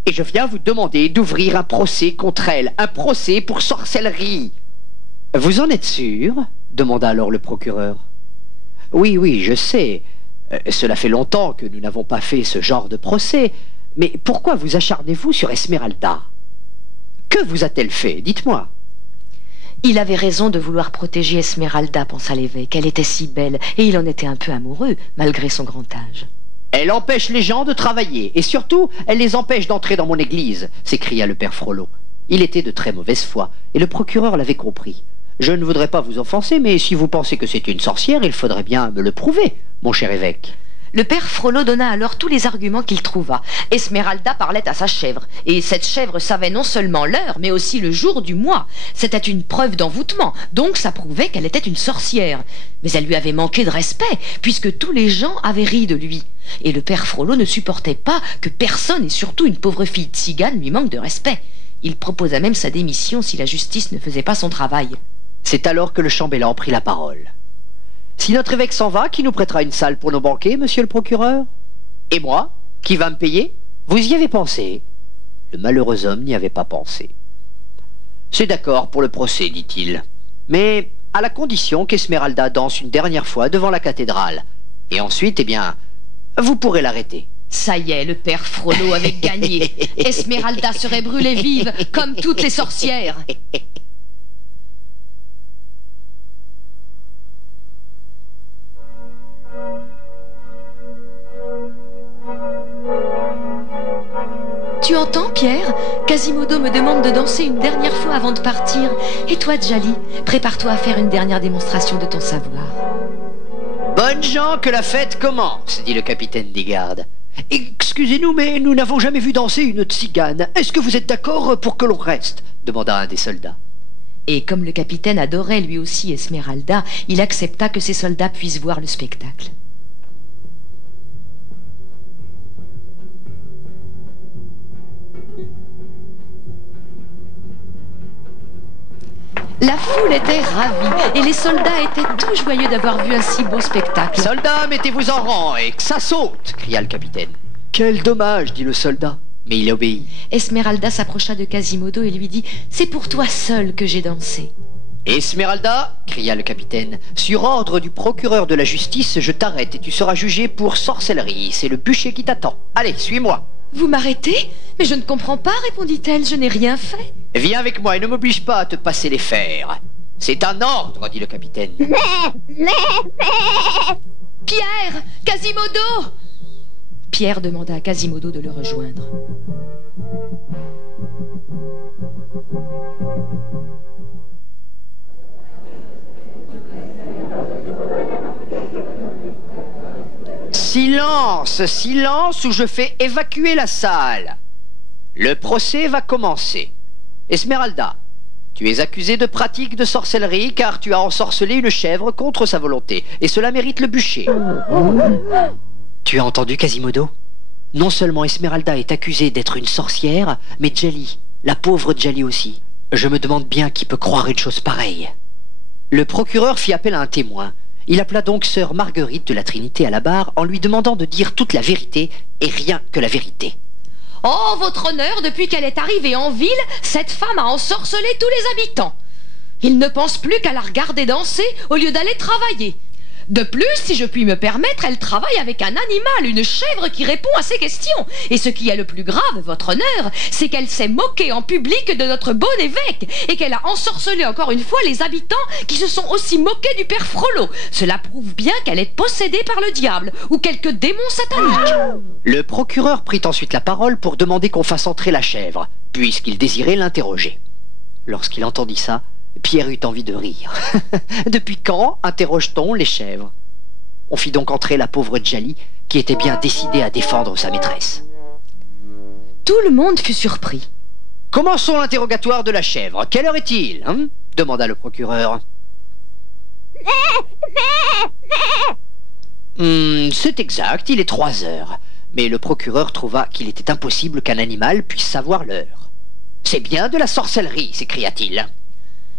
Et je viens vous demander d'ouvrir un procès contre elle, un procès pour sorcellerie. Vous en êtes sûr? Demanda alors le procureur. Oui, oui, je sais. Cela fait longtemps que nous n'avons pas fait ce genre de procès. Mais pourquoi vous acharnez-vous sur Esmeralda? Que vous a-t-elle fait? Dites-moi. Il avait raison de vouloir protéger Esmeralda, pensa l'évêque. Elle était si belle, et il en était un peu amoureux, malgré son grand âge. Elle empêche les gens de travailler, et surtout, elle les empêche d'entrer dans mon église, s'écria le père Frollo. Il était de très mauvaise foi, et le procureur l'avait compris. Je ne voudrais pas vous offenser, mais si vous pensez que c'est une sorcière, il faudrait bien me le prouver, mon cher évêque. Le père Frollo donna alors tous les arguments qu'il trouva. Esmeralda parlait à sa chèvre, et cette chèvre savait non seulement l'heure, mais aussi le jour du mois. C'était une preuve d'envoûtement, donc ça prouvait qu'elle était une sorcière. Mais elle lui avait manqué de respect, puisque tous les gens avaient ri de lui. Et le père Frollo ne supportait pas que personne, et surtout une pauvre fille tzigane, lui manque de respect. Il proposa même sa démission si la justice ne faisait pas son travail. C'est alors que le chambellan prit la parole. Si notre évêque s'en va, qui nous prêtera une salle pour nos banquets, monsieur le procureur? Et moi? Qui va me payer? Vous y avez pensé? Le malheureux homme n'y avait pas pensé. C'est d'accord pour le procès, dit-il. Mais à la condition qu'Esmeralda danse une dernière fois devant la cathédrale. Et ensuite, eh bien, vous pourrez l'arrêter. Ça y est, le père Frollo avait gagné. Esmeralda serait brûlée vive, comme toutes les sorcières. Tu entends, Pierre? Quasimodo me demande de danser une dernière fois avant de partir. Et toi, Djali, prépare-toi à faire une dernière démonstration de ton savoir. Bonnes gens, que la fête commence, dit le capitaine des gardes. Excusez-nous, mais nous n'avons jamais vu danser une tzigane. Est-ce que vous êtes d'accord pour que l'on reste? Demanda un des soldats. Et comme le capitaine adorait lui aussi Esmeralda, il accepta que ses soldats puissent voir le spectacle. La foule était ravie et les soldats étaient tout joyeux d'avoir vu un si beau spectacle. Soldats, mettez-vous en rang et que ça saute, cria le capitaine. Quel dommage, dit le soldat. Mais il obéit. Esmeralda s'approcha de Quasimodo et lui dit: c'est pour toi seul que j'ai dansé. Esmeralda, cria le capitaine, sur ordre du procureur de la justice, je t'arrête et tu seras jugé pour sorcellerie. C'est le bûcher qui t'attend. Allez, suis-moi. Vous m'arrêtez? Mais je ne comprends pas, répondit-elle, je n'ai rien fait. Viens avec moi et ne m'oblige pas à te passer les fers. C'est un ordre, dit le capitaine. Pierre! Quasimodo! Pierre demanda à Quasimodo de le rejoindre. Silence, silence, ou je fais évacuer la salle. Le procès va commencer. Esmeralda, tu es accusée de pratique de sorcellerie car tu as ensorcelé une chèvre contre sa volonté, et cela mérite le bûcher. Tu as entendu, Quasimodo? Non seulement Esmeralda est accusée d'être une sorcière, mais Djali, la pauvre Djali aussi. Je me demande bien qui peut croire une chose pareille. Le procureur fit appel à un témoin. Il appela donc sœur Marguerite de la Trinité à la barre en lui demandant de dire toute la vérité et rien que la vérité. Oh, votre honneur, depuis qu'elle est arrivée en ville, cette femme a ensorcelé tous les habitants. Ils ne pensent plus qu'à la regarder danser au lieu d'aller travailler. De plus, si je puis me permettre, elle travaille avec un animal, une chèvre qui répond à ses questions. Et ce qui est le plus grave, votre honneur, c'est qu'elle s'est moquée en public de notre bon évêque et qu'elle a ensorcelé encore une fois les habitants qui se sont aussi moqués du père Frollo. Cela prouve bien qu'elle est possédée par le diable ou quelque démon satanique. Le procureur prit ensuite la parole pour demander qu'on fasse entrer la chèvre, puisqu'il désirait l'interroger. Lorsqu'il entendit ça, Pierre eut envie de rire. Depuis quand interroge-t-on les chèvres? On fit donc entrer la pauvre Djali, qui était bien décidée à défendre sa maîtresse. Tout le monde fut surpris. Commençons l'interrogatoire de la chèvre. Quelle heure est-il, hein? Demanda le procureur. C'est exact, il est 3 heures. Mais le procureur trouva qu'il était impossible qu'un animal puisse savoir l'heure. C'est bien de la sorcellerie, s'écria-t-il.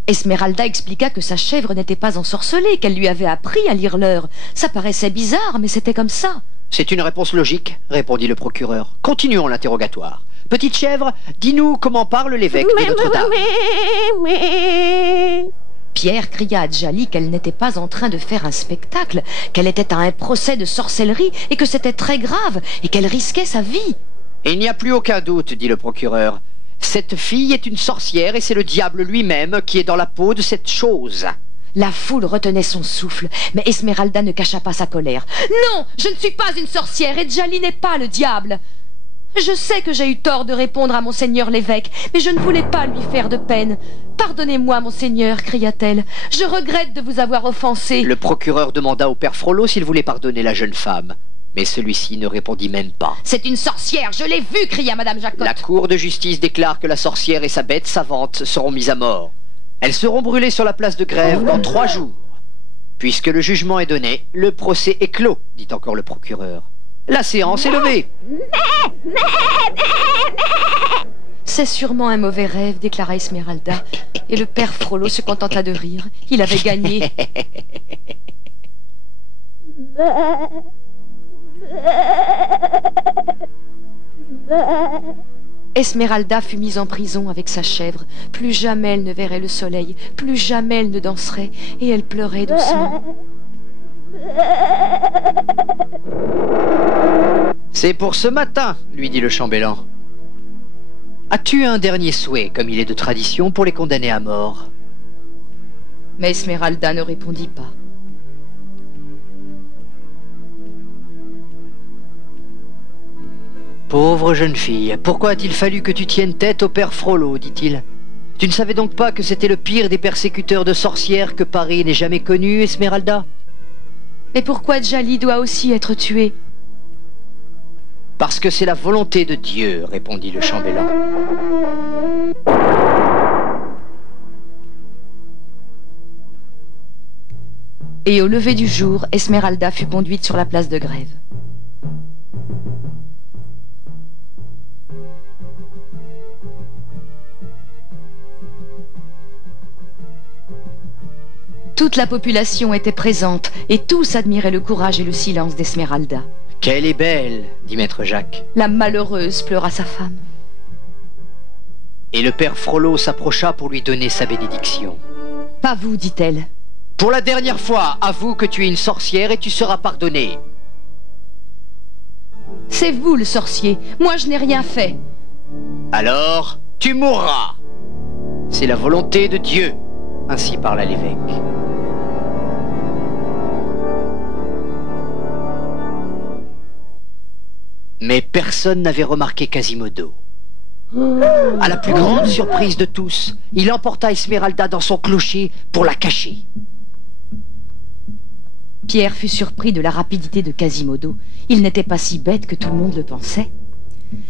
Esmeralda expliqua que sa chèvre n'était pas ensorcelée, qu'elle lui avait appris à lire l'heure. Ça paraissait bizarre, mais c'était comme ça. C'est une réponse logique, répondit le procureur. Continuons l'interrogatoire. Petite chèvre, dis-nous comment parle l'évêque de Notre-Dame. Pierre cria à Djali qu'elle n'était pas en train de faire un spectacle, qu'elle était à un procès de sorcellerie et que c'était très grave et qu'elle risquait sa vie. Il n'y a plus aucun doute, dit le procureur. Cette fille est une sorcière et c'est le diable lui-même qui est dans la peau de cette chose. La foule retenait son souffle, mais Esmeralda ne cacha pas sa colère. Non, je ne suis pas une sorcière et Djali n'est pas le diable. Je sais que j'ai eu tort de répondre à monseigneur l'évêque, mais je ne voulais pas lui faire de peine. Pardonnez-moi, monseigneur, cria-t-elle. Je regrette de vous avoir offensé. Le procureur demanda au père Frollo s'il voulait pardonner la jeune femme. Mais celui-ci ne répondit même pas. C'est une sorcière, je l'ai vue, cria madame Jacotte. La cour de justice déclare que la sorcière et sa bête savante seront mises à mort. Elles seront brûlées sur la place de Grève dans 3 jours. Puisque le jugement est donné, le procès est clos, dit encore le procureur. La séance est levée. C'est sûrement un mauvais rêve, déclara Esmeralda. Et le père Frollo se contenta de rire. Il avait gagné. Esmeralda fut mise en prison avec sa chèvre. Plus jamais elle ne verrait le soleil, plus jamais elle ne danserait, et elle pleurait doucement. C'est pour ce matin, lui dit le chambellan. As-tu un dernier souhait, comme il est de tradition, pour les condamnés à mort? Mais Esmeralda ne répondit pas. Pauvre jeune fille, pourquoi a-t-il fallu que tu tiennes tête au père Frollo, dit-il. Tu ne savais donc pas que c'était le pire des persécuteurs de sorcières que Paris n'ait jamais connu, Esmeralda? Et pourquoi Djali doit aussi être tué? Parce que c'est la volonté de Dieu, répondit le chambellan. Et au lever du jour, Esmeralda fut conduite sur la place de Grève. Toute la population était présente et tous admiraient le courage et le silence d'Esmeralda. Qu'elle est belle, dit maître Jacques. La malheureuse pleura sa femme. Et le père Frollo s'approcha pour lui donner sa bénédiction. Pas vous, dit-elle. Pour la dernière fois, avoue que tu es une sorcière et tu seras pardonné. C'est vous le sorcier, moi je n'ai rien fait. Alors, tu mourras. C'est la volonté de Dieu. Ainsi parla l'évêque. Mais personne n'avait remarqué Quasimodo. À la plus grande surprise de tous, il emporta Esmeralda dans son clocher pour la cacher. Pierre fut surpris de la rapidité de Quasimodo. Il n'était pas si bête que tout le monde le pensait.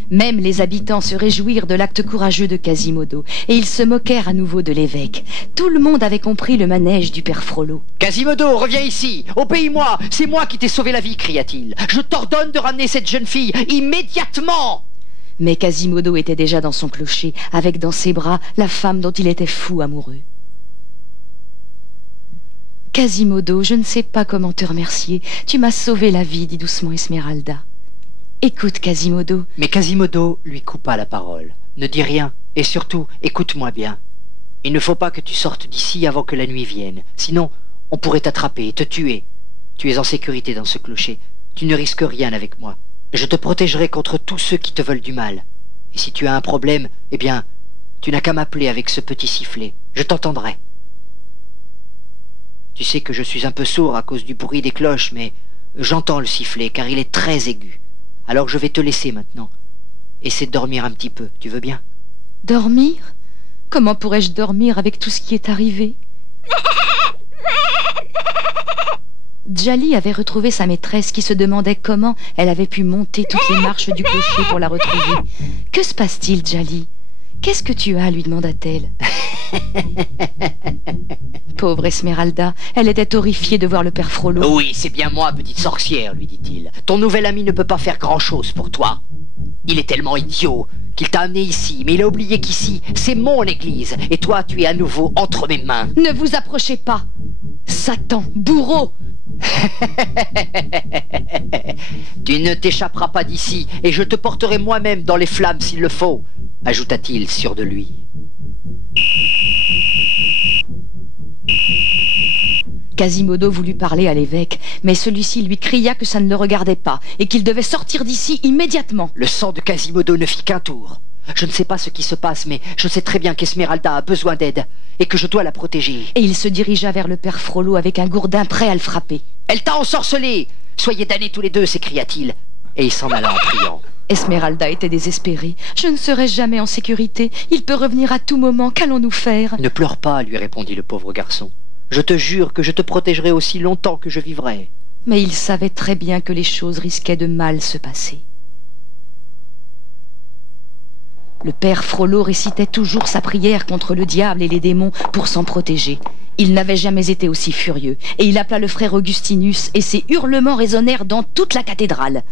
Même les habitants se réjouirent de l'acte courageux de Quasimodo, et ils se moquèrent à nouveau de l'évêque. Tout le monde avait compris le manège du père Frollo. « Quasimodo, reviens ici! Obéis-moi! C'est moi qui t'ai sauvé la vie !» cria-t-il. « Je t'ordonne de ramener cette jeune fille immédiatement !» Mais Quasimodo était déjà dans son clocher, avec dans ses bras la femme dont il était fou amoureux. « Quasimodo, je ne sais pas comment te remercier. Tu m'as sauvé la vie, dit doucement Esmeralda. Écoute, Quasimodo. » Mais Quasimodo lui coupa la parole. « Ne dis rien, et surtout, écoute-moi bien. Il ne faut pas que tu sortes d'ici avant que la nuit vienne. Sinon, on pourrait t'attraper et te tuer. Tu es en sécurité dans ce clocher. Tu ne risques rien avec moi. Je te protégerai contre tous ceux qui te veulent du mal. Et si tu as un problème, eh bien, tu n'as qu'à m'appeler avec ce petit sifflet. Je t'entendrai. Tu sais que je suis un peu sourd à cause du bruit des cloches, mais j'entends le sifflet, car il est très aigu. Alors je vais te laisser maintenant. Essaie de dormir un petit peu, tu veux bien? Dormir? Comment pourrais-je dormir avec tout ce qui est arrivé? Djali avait retrouvé sa maîtresse qui se demandait comment elle avait pu monter toutes les marches du clocher pour la retrouver. « Que se passe-t-il, Djali? Qu'est-ce que tu as » lui demanda-t-elle. Pauvre Esmeralda, elle était horrifiée de voir le père Frollo. « Oui, c'est bien moi, petite sorcière, lui dit-il. Ton nouvel ami ne peut pas faire grand-chose pour toi. Il est tellement idiot qu'il t'a amené ici, mais il a oublié qu'ici, c'est mon église, et toi, tu es à nouveau entre mes mains. » Ne vous approchez pas, Satan, bourreau! Tu ne t'échapperas pas d'ici, et je te porterai moi-même dans les flammes s'il le faut, ajouta-t-il sûr de lui. Quasimodo voulut parler à l'évêque, mais celui-ci lui cria que ça ne le regardait pas et qu'il devait sortir d'ici immédiatement. Le sang de Quasimodo ne fit qu'un tour. Je ne sais pas ce qui se passe, mais je sais très bien qu'Esmeralda a besoin d'aide et que je dois la protéger. Et il se dirigea vers le père Frollo avec un gourdin prêt à le frapper. « Elle t'a ensorcelé! Soyez damnés tous les deux !» s'écria-t-il. Et il s'en alla en priant. Esmeralda était désespérée. « Je ne serai jamais en sécurité. Il peut revenir à tout moment. Qu'allons-nous faire ?»« Ne pleure pas, lui répondit le pauvre garçon. Je te jure que je te protégerai aussi longtemps que je vivrai. » Mais il savait très bien que les choses risquaient de mal se passer. Le père Frollo récitait toujours sa prière contre le diable et les démons pour s'en protéger. Il n'avait jamais été aussi furieux, et il appela le frère Augustinus, et ses hurlements résonnèrent dans toute la cathédrale.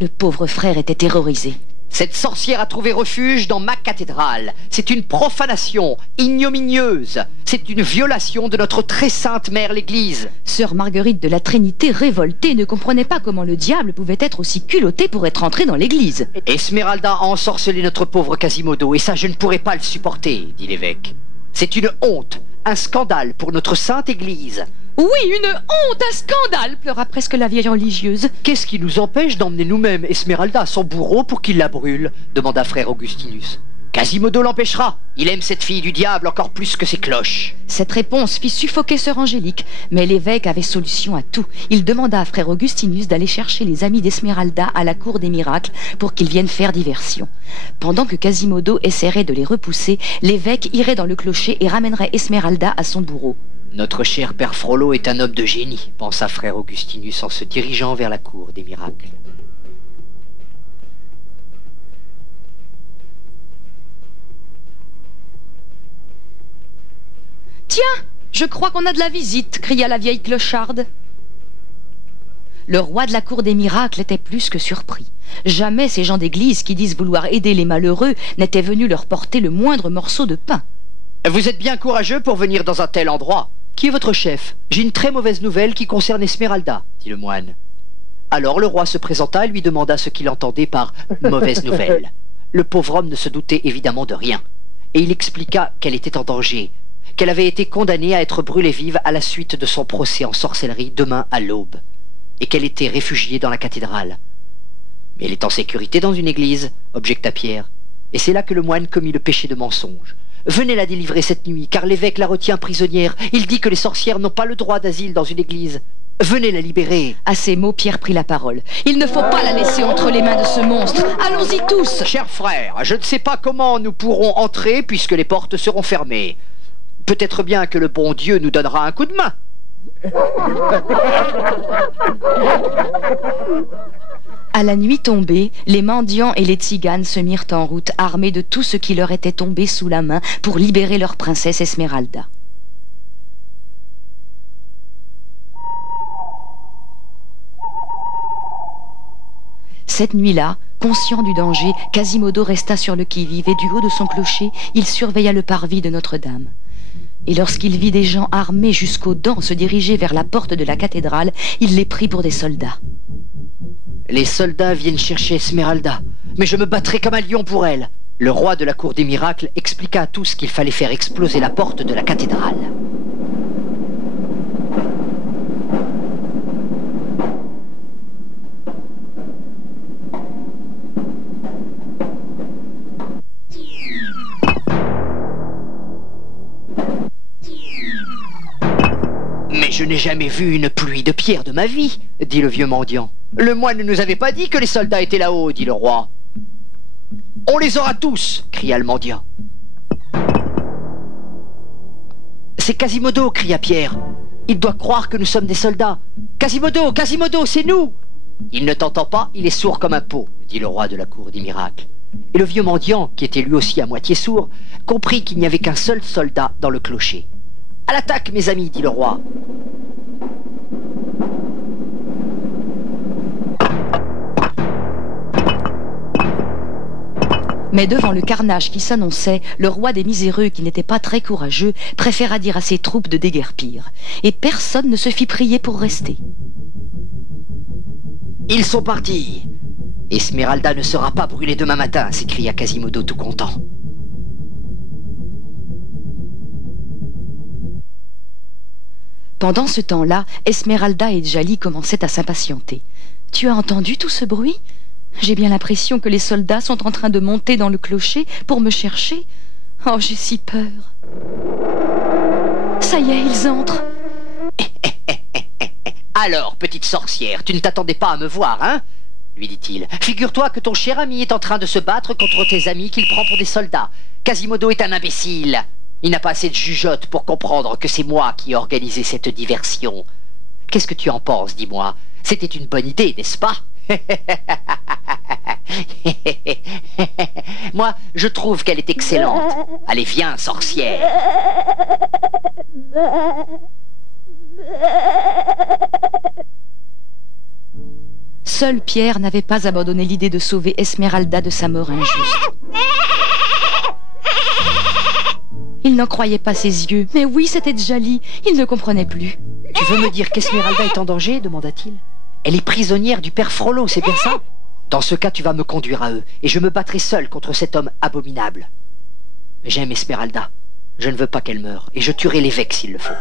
Le pauvre frère était terrorisé. « Cette sorcière a trouvé refuge dans ma cathédrale. C'est une profanation ignominieuse. C'est une violation de notre très sainte mère l'Église. » Sœur Marguerite de la Trinité, révoltée, ne comprenait pas comment le diable pouvait être aussi culotté pour être entré dans l'église. « Esmeralda a ensorcelé notre pauvre Quasimodo, et ça je ne pourrais pas le supporter, dit l'évêque. C'est une honte, un scandale pour notre sainte Église. » Oui, une honte, un scandale, pleura presque la vieille religieuse. « Qu'est-ce qui nous empêche d'emmener nous-mêmes Esmeralda à son bourreau pour qu'il la brûle ?» demanda frère Augustinus. « Quasimodo l'empêchera. Il aime cette fille du diable encore plus que ses cloches. » Cette réponse fit suffoquer sœur Angélique, mais l'évêque avait solution à tout. Il demanda à frère Augustinus d'aller chercher les amis d'Esmeralda à la cour des miracles pour qu'ils viennent faire diversion. Pendant que Quasimodo essaierait de les repousser, l'évêque irait dans le clocher et ramènerait Esmeralda à son bourreau. Notre cher père Frollo est un homme de génie, pensa frère Augustinus en se dirigeant vers la cour des miracles. Tiens, je crois qu'on a de la visite, cria la vieille clocharde. Le roi de la cour des miracles était plus que surpris. Jamais ces gens d'église qui disent vouloir aider les malheureux n'étaient venus leur porter le moindre morceau de pain. « Vous êtes bien courageux pour venir dans un tel endroit. Qui est votre chef? J'ai une très mauvaise nouvelle qui concerne Esmeralda, dit le moine. » Alors le roi se présenta et lui demanda ce qu'il entendait par « mauvaise nouvelle ». Le pauvre homme ne se doutait évidemment de rien. Et il expliqua qu'elle était en danger, qu'elle avait été condamnée à être brûlée vive à la suite de son procès en sorcellerie demain à l'aube, et qu'elle était réfugiée dans la cathédrale. « Mais elle est en sécurité dans une église, objecta Pierre. Et c'est là que le moine commit le péché de mensonge. Venez la délivrer cette nuit, car l'évêque la retient prisonnière. Il dit que les sorcières n'ont pas le droit d'asile dans une église. Venez la libérer. À ces mots, Pierre prit la parole. Il ne faut pas la laisser entre les mains de ce monstre. Allons-y tous. Chers frères, je ne sais pas comment nous pourrons entrer puisque les portes seront fermées. Peut-être bien que le bon Dieu nous donnera un coup de main. À la nuit tombée, les mendiants et les tziganes se mirent en route, armés de tout ce qui leur était tombé sous la main pour libérer leur princesse Esmeralda. Cette nuit-là, conscient du danger, Quasimodo resta sur le qui-vive et du haut de son clocher, il surveilla le parvis de Notre-Dame. Et lorsqu'il vit des gens armés jusqu'aux dents se diriger vers la porte de la cathédrale, il les prit pour des soldats. Les soldats viennent chercher Esmeralda, mais je me battrai comme un lion pour elle. Le roi de la cour des miracles expliqua à tous qu'il fallait faire exploser la porte de la cathédrale. Mais je n'ai jamais vu une pluie de pierres de ma vie, dit le vieux mendiant. Le moine ne nous avait pas dit que les soldats étaient là-haut, dit le roi. On les aura tous, cria le mendiant. C'est Quasimodo, cria Pierre. Il doit croire que nous sommes des soldats. Quasimodo, Quasimodo, c'est nous. Il ne t'entend pas, il est sourd comme un pot, dit le roi de la cour des miracles. Et le vieux mendiant, qui était lui aussi à moitié sourd, comprit qu'il n'y avait qu'un seul soldat dans le clocher. « À l'attaque, mes amis !» dit le roi. Mais devant le carnage qui s'annonçait, le roi des miséreux, qui n'était pas très courageux, préféra dire à ses troupes de déguerpir. Et personne ne se fit prier pour rester. « Ils sont partis. Esmeralda ne sera pas brûlée demain matin !» s'écria Quasimodo tout content. Pendant ce temps-là, Esmeralda et Djali commençaient à s'impatienter. « Tu as entendu tout ce bruit ? J'ai bien l'impression que les soldats sont en train de monter dans le clocher pour me chercher. Oh, j'ai si peur. Ça y est, ils entrent. » Alors, petite sorcière, tu ne t'attendais pas à me voir, hein ? Lui dit-il. Figure-toi que ton cher ami est en train de se battre contre tes amis qu'il prend pour des soldats. Quasimodo est un imbécile. Il n'a pas assez de jugeote pour comprendre que c'est moi qui ai organisé cette diversion. Qu'est-ce que tu en penses, dis-moi? C'était une bonne idée, n'est-ce pas? Moi, je trouve qu'elle est excellente. Allez, viens, sorcière. Seul Pierre n'avait pas abandonné l'idée de sauver Esmeralda de sa mort injuste. Il n'en croyait pas ses yeux. Mais oui, c'était Djali. Il ne comprenait plus. « Tu veux me dire qu'Esmeralda est en danger ?» demanda-t-il. « Elle est prisonnière du père Frollo, c'est bien ça ? Dans ce cas, tu vas me conduire à eux, et je me battrai seul contre cet homme abominable. J'aime Esmeralda. Je ne veux pas qu'elle meure, et je tuerai l'évêque s'il le faut. »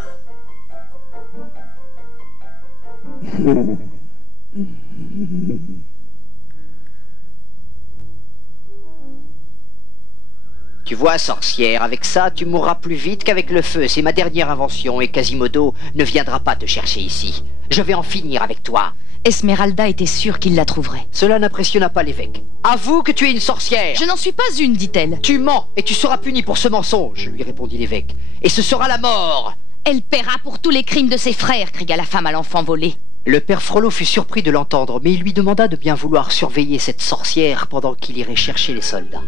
Tu vois, sorcière, avec ça, tu mourras plus vite qu'avec le feu. C'est ma dernière invention et Quasimodo ne viendra pas te chercher ici. Je vais en finir avec toi. Esmeralda était sûre qu'il la trouverait. Cela n'impressionna pas l'évêque. Avoue que tu es une sorcière. Je n'en suis pas une, dit-elle. Tu mens et tu seras puni pour ce mensonge, lui répondit l'évêque. Et ce sera la mort. Elle paiera pour tous les crimes de ses frères, cria la femme à l'enfant volé. Le père Frollo fut surpris de l'entendre, mais il lui demanda de bien vouloir surveiller cette sorcière pendant qu'il irait chercher les soldats.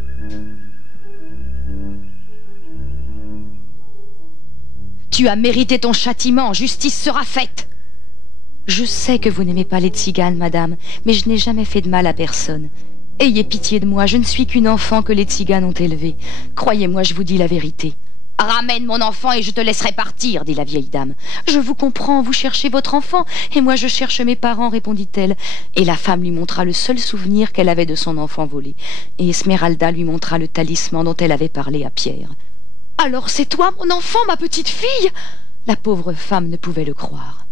Tu as mérité ton châtiment, justice sera faite. Je sais que vous n'aimez pas les tziganes, madame, mais je n'ai jamais fait de mal à personne. Ayez pitié de moi, je ne suis qu'une enfant que les tziganes ont élevée. Croyez-moi, je vous dis la vérité. Ramène mon enfant et je te laisserai partir, dit la vieille dame. Je vous comprends, vous cherchez votre enfant, et moi je cherche mes parents, répondit-elle. Et la femme lui montra le seul souvenir qu'elle avait de son enfant volé. Et Esmeralda lui montra le talisman dont elle avait parlé à Pierre. « Alors c'est toi, mon enfant, ma petite fille ?» La pauvre femme ne pouvait le croire.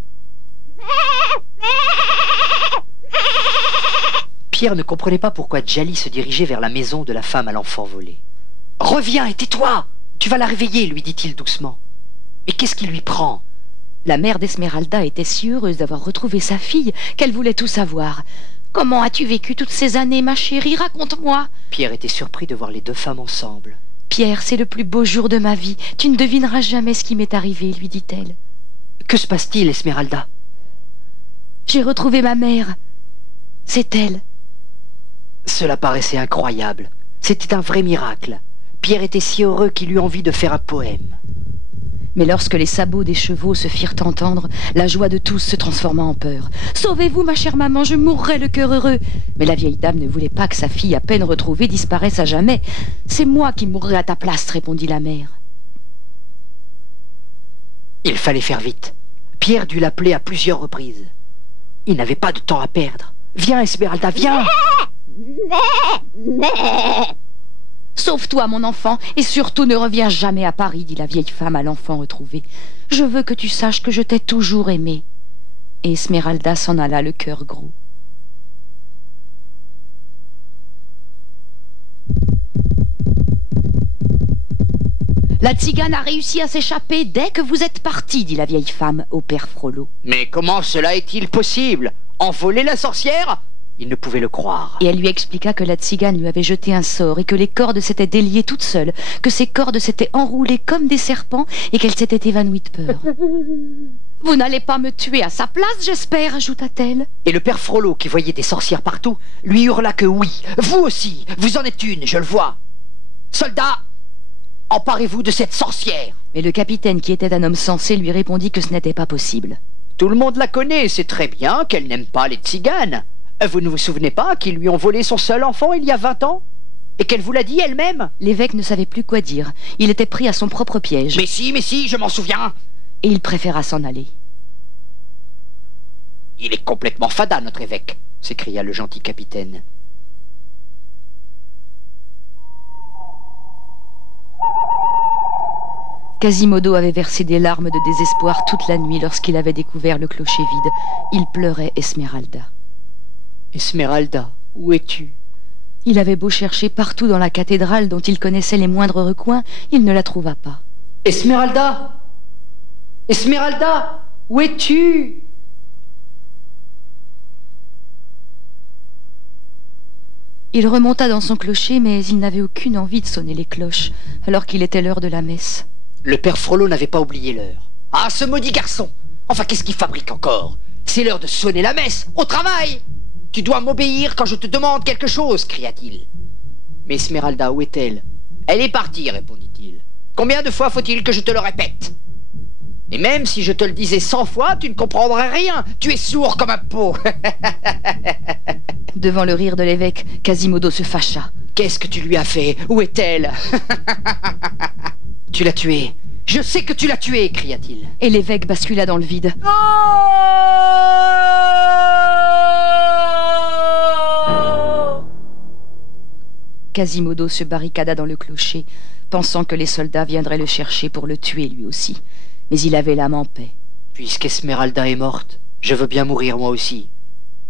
Pierre ne comprenait pas pourquoi Djali se dirigeait vers la maison de la femme à l'enfant volé. « Reviens et tais-toi ! Tu vas la réveiller, lui dit-il doucement. Mais qu'est-ce qui lui prend? La mère d'Esmeralda était si heureuse d'avoir retrouvé sa fille qu'elle voulait tout savoir. Comment as-tu vécu toutes ces années, ma chérie? Raconte-moi. Pierre était surpris de voir les deux femmes ensemble. Pierre, c'est le plus beau jour de ma vie. Tu ne devineras jamais ce qui m'est arrivé, lui dit-elle. Que se passe-t-il, Esmeralda? J'ai retrouvé ma mère. C'est elle. Cela paraissait incroyable. C'était un vrai miracle. Pierre était si heureux qu'il eut envie de faire un poème. Mais lorsque les sabots des chevaux se firent entendre, la joie de tous se transforma en peur. « Sauvez-vous, ma chère maman, je mourrai le cœur heureux !» Mais la vieille dame ne voulait pas que sa fille, à peine retrouvée, disparaisse à jamais. « C'est moi qui mourrai à ta place, » répondit la mère. Il fallait faire vite. Pierre dut l'appeler à plusieurs reprises. Il n'avait pas de temps à perdre. « Viens, Esmeralda, viens !»« Sauve-toi, mon enfant, et surtout ne reviens jamais à Paris, dit la vieille femme à l'enfant retrouvé. Je veux que tu saches que je t'ai toujours aimé. Et Esmeralda s'en alla le cœur gros. La tzigane a réussi à s'échapper dès que vous êtes parti, dit la vieille femme au père Frollo. Mais comment cela est-il possible? Envoler la sorcière? Il ne pouvait le croire. Et elle lui expliqua que la tzigane lui avait jeté un sort et que les cordes s'étaient déliées toutes seules, que ces cordes s'étaient enroulées comme des serpents et qu'elle s'était évanouie de peur. « Vous n'allez pas me tuer à sa place, j'espère » ajouta-t-elle. Et le père Frollo, qui voyait des sorcières partout, lui hurla que oui. Vous aussi, vous en êtes une, je le vois. Soldats, emparez-vous de cette sorcière. Mais le capitaine, qui était un homme sensé, lui répondit que ce n'était pas possible. Tout le monde la connaît, c'est très bien qu'elle n'aime pas les tziganes. Vous ne vous souvenez pas qu'ils lui ont volé son seul enfant il y a 20 ans? Et qu'elle vous l'a dit elle-même? L'évêque ne savait plus quoi dire. Il était pris à son propre piège. Mais si, je m'en souviens. Et il préféra s'en aller. Il est complètement fada, notre évêque, s'écria le gentil capitaine. Quasimodo avait versé des larmes de désespoir toute la nuit lorsqu'il avait découvert le clocher vide. Il pleurait Esmeralda. Esmeralda, où es-tu? Il avait beau chercher partout dans la cathédrale dont il connaissait les moindres recoins, il ne la trouva pas. Esmeralda! Esmeralda! Où es-tu? Il remonta dans son clocher, mais il n'avait aucune envie de sonner les cloches, alors qu'il était l'heure de la messe. Le père Frollo n'avait pas oublié l'heure. Ah, ce maudit garçon! Enfin, qu'est-ce qu'il fabrique encore? C'est l'heure de sonner la messe! Au travail! Tu dois m'obéir quand je te demande quelque chose, cria-t-il. Mais Esmeralda, où est-elle? Elle est partie, répondit-il. Combien de fois faut-il que je te le répète? Et même si je te le disais 100 fois, tu ne comprendrais rien. Tu es sourd comme un pot. Devant le rire de l'évêque, Quasimodo se fâcha. Qu'est-ce que tu lui as fait? Où est-elle? Tu l'as tuée. Je sais que tu l'as tuée, cria-t-il. Et l'évêque bascula dans le vide. Quasimodo se barricada dans le clocher, pensant que les soldats viendraient le chercher pour le tuer lui aussi. Mais il avait l'âme en paix. Puisqu'Esmeralda est morte, je veux bien mourir moi aussi.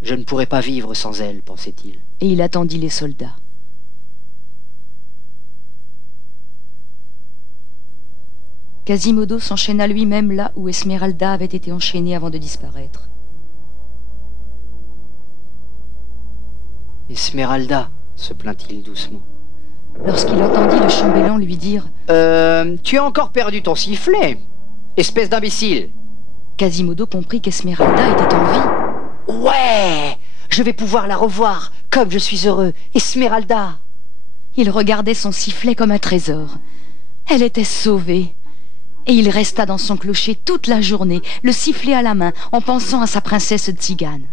Je ne pourrais pas vivre sans elle, pensait-il. Et il attendit les soldats. Quasimodo s'enchaîna lui-même là où Esmeralda avait été enchaînée avant de disparaître. Esmeralda, se plaint-il doucement. Lorsqu'il entendit le chambellan lui dire « Tu as encore perdu ton sifflet, espèce d'imbécile !» Quasimodo comprit qu'Esmeralda était en vie. « Ouais, je vais pouvoir la revoir, comme je suis heureux, Esmeralda !» Il regardait son sifflet comme un trésor. Elle était sauvée. Et il resta dans son clocher toute la journée, le sifflet à la main, en pensant à sa princesse tzigane.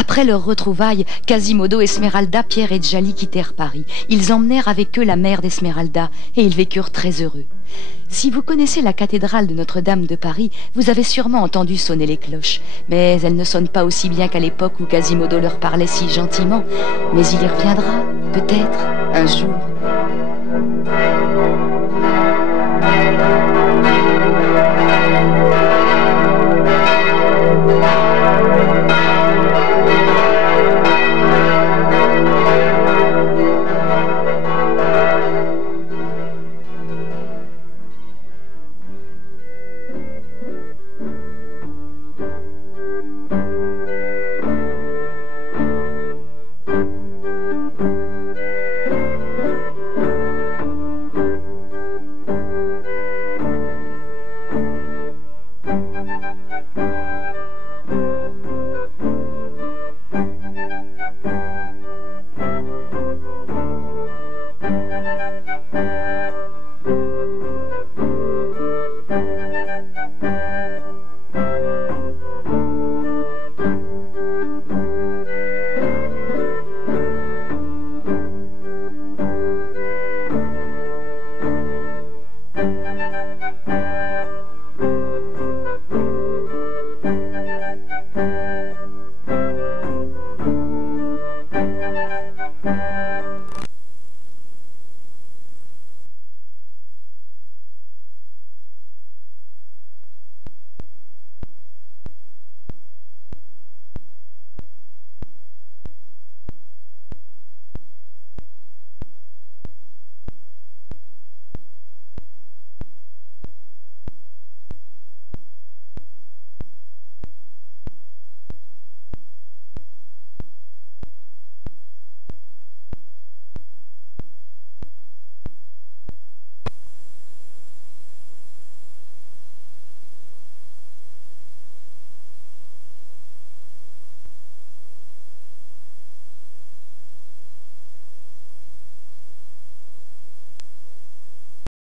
Après leur retrouvaille, Quasimodo, Esmeralda, Pierre et Djali quittèrent Paris. Ils emmenèrent avec eux la mère d'Esmeralda et ils vécurent très heureux. Si vous connaissez la cathédrale de Notre-Dame de Paris, vous avez sûrement entendu sonner les cloches. Mais elles ne sonnent pas aussi bien qu'à l'époque où Quasimodo leur parlait si gentiment. Mais il y reviendra, peut-être, un jour.